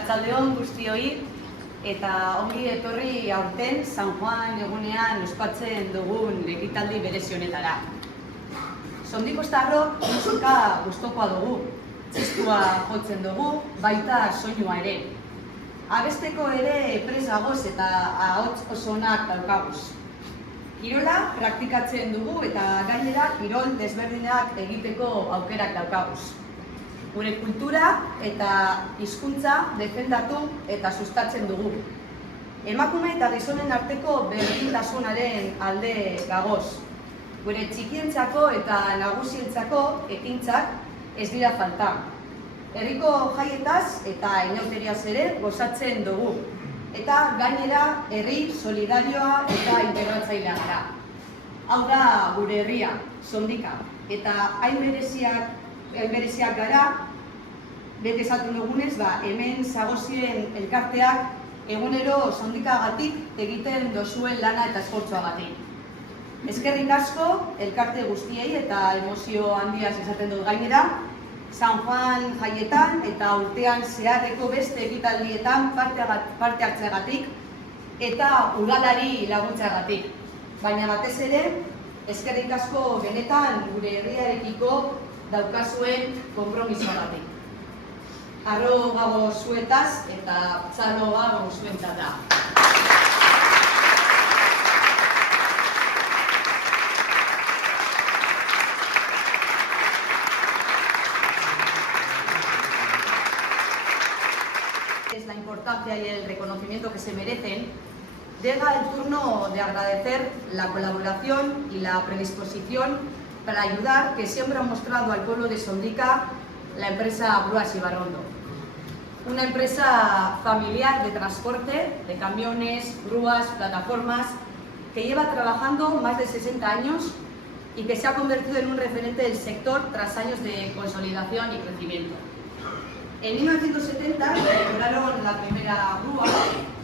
Arratsaldeon guztioi eta ongi etorri aurten San Juan egunean ospatzen dugun ekitaldi berezi honetara. Sondikostarrok musika gustukoa dugu, txistua jotzen dugu, baita soinua ere. Abesteko ere prest gagoz eta ahots oso onak daukaguz. Kirola praktikatzen dugu eta gainera kirol desberdinak egiteko aukerak daukaguz. Gure kultura eta hizkuntza defendatu eta sustatzen dugu. Emakume eta gizonen arteko berdintasunaren alde gagoz. Gure txikientzako eta nagusientzako ekintzak ez dira falta. Herriko jaietaz eta inauteriaz ere gozatzen dugu. Eta gainera herri solidarioa eta integratzailea gara. Hau da gure herria, Sondika, eta hain bereziak gara, bete esatu dugunez, hemen Zagozien elkarteak egunero Sondikagatik egiten dozuen lana eta esfortzuagatik. Eskerrik asko elkarte guztiei eta emozio handiaz esaten dut gainera, San Juan jaietan eta urtean zeharreko beste ekitaldietan parte hartzeagatik eta udalari laguntzeagatik. Baina batez ere, eskerrik asko benetan gure herriarekiko daukazuen konpromisoagatik. Harro gago zuetaz eta txarro gago zuentzat da. Es la importancia y el reconocimiento que se merecen, llega el turno de agradecer la colaboración y la predisposición para ayudar que siempre ha mostrado al pueblo de Sondika la empresa Grúas Ibarrondo. Una empresa familiar de transporte, de camiones, grúas, plataformas, que lleva trabajando más de 60 años y que se ha convertido en un referente del sector tras años de consolidación y crecimiento. En 1970 elaboraron la primera grúa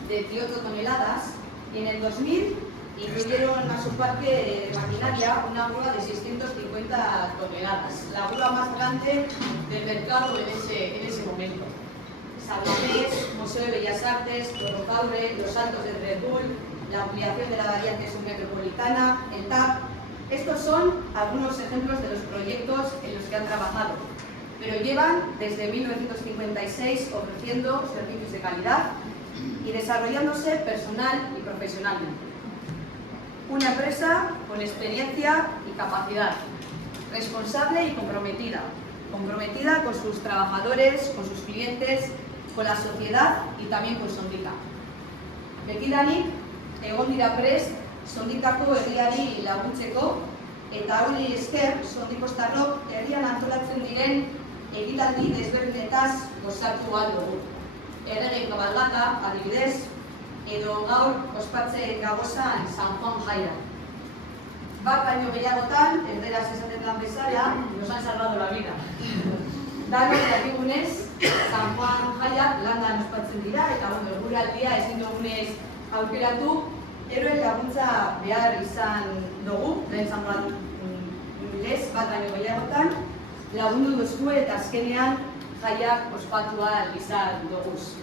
de 18 toneladas y en el 2000 incluyeron a su parque de maquinaria una grúa de 650 toneladas, la grúa más grande del mercado en ese momento. Salomés, Museo de Bellas Artes, Torrocaure, los Altos del Red Bull, la ampliación de la variante submetropolitana, el TAP. Estos son algunos ejemplos de los proyectos en los que han trabajado, pero llevan desde 1956 ofreciendo servicios de calidad y desarrollándose personal y profesionalmente. Una empresa con experiencia y capacidad, responsable y comprometida con sus trabajadores, con sus clientes, con la sociedad y también con Sondika. Betidanik, egon dira prest, Sondikako herriari laguntzeko, eta hori esker, Sondikostarrok herrian antolatzen diren ekitaldi desberdinetaz gozatu ahal dugu. Errege kabalgata, adibidez, edo gaur ospatzen gagozan San Juan jaia. Bat baino gehiagotan, erderaz esaten lan bezala, nos han salvado la vida. Danok dakigunez, San Juan jaiak landan ospatzen dira, eta eguraldia ezin dugunez aukeratu, eroen laguntza behar izan dugu, lehen San Juan lez, bat baino gehiagotan, lagundu duzue eta azkenean jaiak ospatua izan duguz.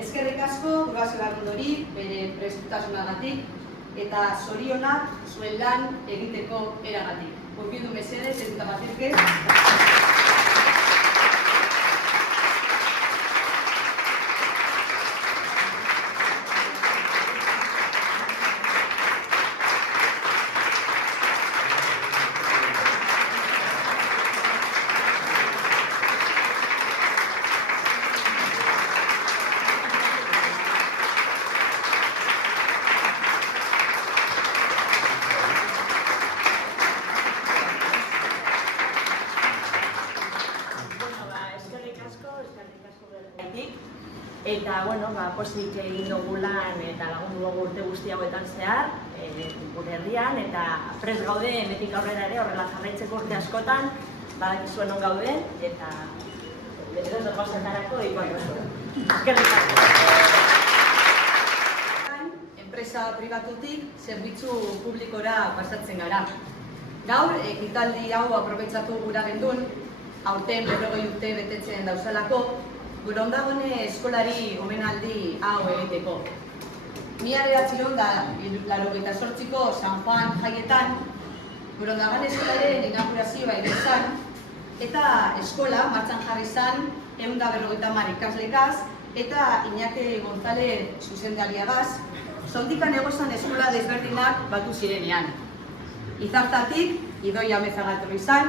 Eskerrik asko Grúas Ibarrondori bere prestutasunagatik eta zorionak zuen lan egiteko eragatik. Urbildu mesedez, ez dut abatirke. Eta, posik egin dugu lan eta lagundu dugu urte guzti hauetan zehar, gure herrian, eta prest gaude emetik aurrera ere horrela jarraitzeko urte askotan, badakizuen on gauden, eta benetan zorpazetarako ikuak duzu. Eskerrik asko. Enpresa pribatutik zerbitzu publikora pasatzen gara. Gaur, ekitaldi hau aprobetxatu gura gendun, aurten 40 urte betetzen dauzalako, gure ondagone eskolari omenaldi hau egiteko. 1988ko San Juan jaietan, gure ondagone eskolaren inaugurazioa egin zen, eta eskola martxan jarri zen 150 ikaslekaz eta Iñaki González zuzendariagaz, zondikan egozan eskola desberdinak batu zirenean. Izartatik, Idoia Amezaga etorri zen,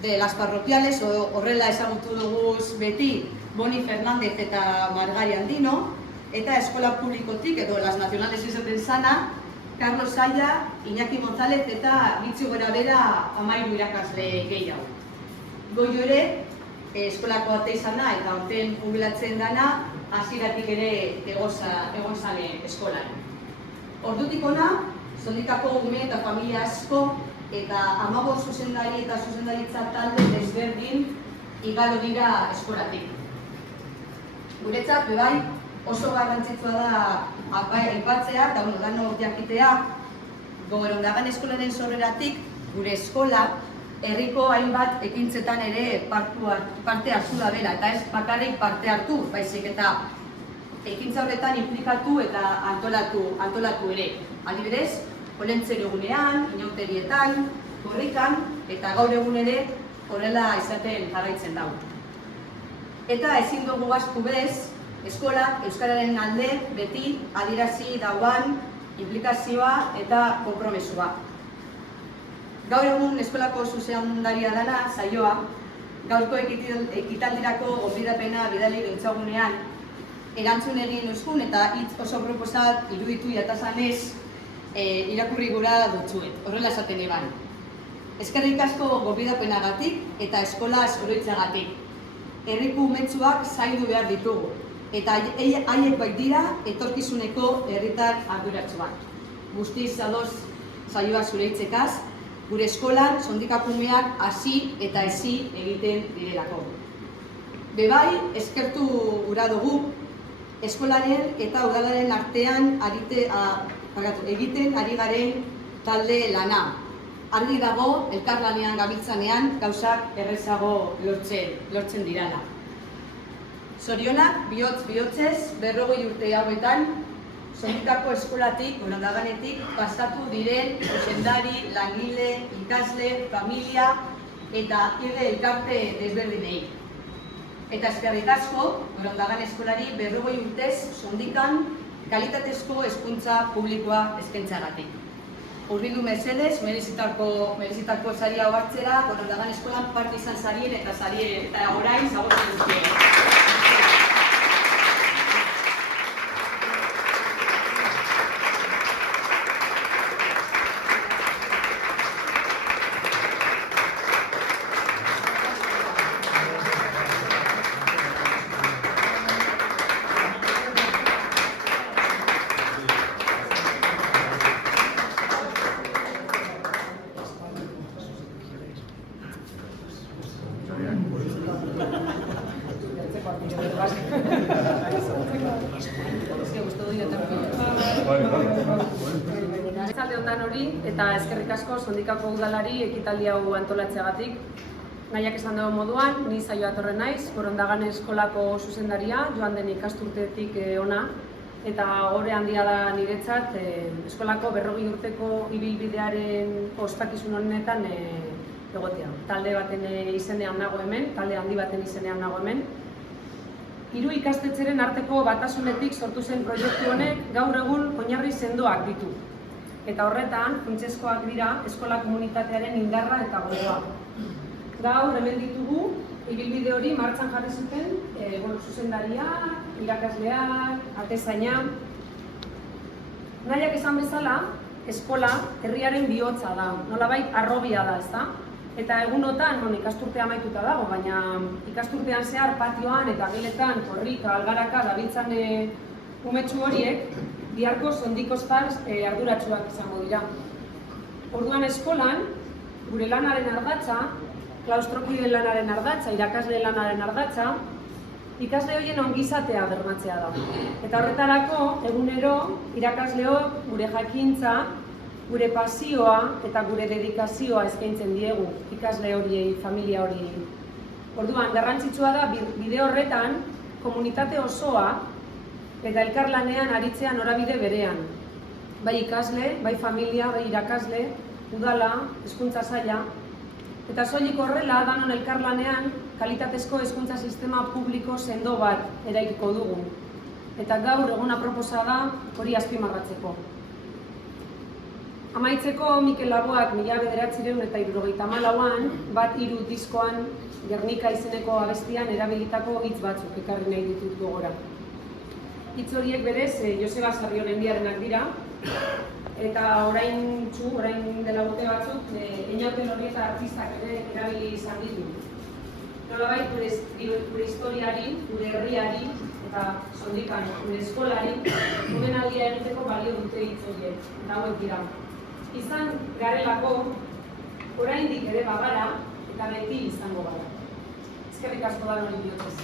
de las parroquiales, horrela ezagutu duguz beti, Boni Fernández eta Margari Andino, eta eskola publikotik, edo las nacionales izaten zana, Carlos Saya, Iñaki González eta gitzi gora bera 13 irakasle gehiago. Goio ere, eskolako ate izana eta aurten jubilatzen dana, hasieratik ere egon zan eskolan. Ordutik ona, Zondikako ume eta familia asko eta 15 zuzendari eta zuzendaritza talde desberdin igalo dira eskolatik. Guretzat, bebai, oso garrantzitsua da aipatzea eta danok jakitea, gure ondagan eskolaren sorreratik gure eskola herriko hainbat ekintzetan ere parte hartu da bera, eta ez bakarrik parte hartu, baizik eta ekintza horretan implikatu eta antolatu ere. Adibidez, Olentzero egunean, inauterietan, korrikan, eta gaur egun ere horrela izaten jarraitzen dago. Eta ezin dugu ahaztu bez, eskolak euskararen alde beti adierazi dauan implikazioa eta konpromesua. Gaur egun eskolako zuzendaria dana, saioa, gaurko ekitaldirako gonbidapena bidali dutzagunean erantzun egin euskun eta hitz oso proposat iruditu jatazanez irakurri gura dutzuet, horrela esaten eban. Eskerrik asko gonbidapenagatik eta eskolaz oroitzagatik. Herriko umetsuak zaindu behar ditugu, eta haiek baitira etorkizuneko herritar arduratsuak. Guztiz ados saioa zure hitzekaz, gure eskolan Zondikako umeak hasi eta ezi egiten direlako. Bebai, eskertu gura dugu, eskolaren eta udalaren artean egiten ari garen talde lana. Argi dago, elkarlanean gabiltzanean gauzak errezago lortzen dirala. Zorionak, bihotzez, 40 urte hauetan, Zondikako eskolatik, ondaganetik, pasatu diren zuzendari, langile, ikasle, familia eta elkarte desberdinei. Eta eskerrik asko, ondagan eskolari 40 urtez Zondikan kalitatezko hezkuntza publikoa eskaintzagatik. Hurbildu mesedez, merezitako saria hartzera, ondagan eskolan parte izan sarien eta orain zagozen duzien. Eta eskerrik asko Zondikako udalari ekitaldi hau antolatzeagatik. Nahiak esan dago moduan, ni saioa etorri naiz, Gorondagan eskolako zuzendaria, joan den ikasturtetik ona, eta gore handia da niretzat eskolako 40 urteko ibilbidearen ospakizun honetan egotea. Talde baten izenean nago hemen, talde handi baten izenean nago hemen. 3 ikastetxeren arteko batasunetik sortu zen proiektu honek gaur egun oinarri sendoak ditu. Eta horretan, funtsezkoak dira eskola komunitatearen indarra eta gogoa. Gaur hemen ditugu, ibilbide hori martxan jarri zuten zuzendaria, irakasleak, atezaina. Nahiak esan bezala, eskola herriaren bihotza da, nolabait harrobia da, ezta? Eta egunotan, ikasturtea amaituta dago, baina ikasturtean zehar patioan eta geletan korrika, algaraka dabiltzan umetsu horiek, biharko Zondikoskars arduratsuak izango dira. Orduan eskolan, gure lanaren ardatza, klaustrokideen lanaren ardatza, irakasle lanaren ardatza, ikasle horien ongizatea bermatzea da. Eta horretarako, egunero, irakasleok gure jakintza, gure pasioa eta gure dedikazioa eskaintzen diegu ikasle horiei, familia horiei. Orduan, garrantzitsua da bide horretan komunitate osoa eta elkarlanean aritzea norabide berean. Bai ikasle, bai familia, bai irakasle, udala, hezkuntza saila. Eta soilik horrela, danon elkarlanean, kalitatezko hezkuntza sistema publiko sendo bat eraikiko dugu. Eta gaur eguna proposa da hori azpimarratzeko. Amaitzeko Mikel Laboak 1974an, Bat Hiru diskoan Gernika izeneko abestian erabilitako hitz batzuk ekarri nahi ditut gogora. Hitz horiek berez Joseba Sarriorendiarenak dira, eta orain dela urte batzuk Eñaute Lorrieta artistak ere erabili izan ditu. Nolabait gure historiari, gure herriari eta sondikan gure eskolari omenaldia egiteko balio dute hitz horiek, eta hauek dira. Izan garelako, oraindik ere bagara eta beti izango gara. Eskerrik asko da hori diotez.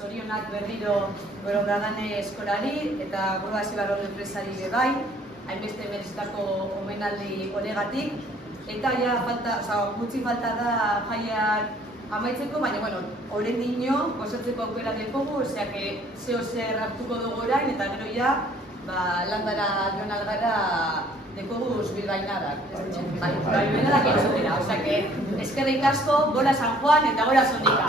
Zorionak berriro Gorondagane eskolari eta Burbasi Barron enpresari ere bai, hainbeste merezitako omenaldi honegatik. Eta ja gutxi falta da jaiak amaitzeko, baina oraindino gozatzeko aukera dekogu, oseak zeo zer hartuko dugu orain, eta gero ja landara joan algara dekogu bilbainadak. Bilbainadak entzutera, oseak eskerrik asko, gora San Juan eta gora Sondika!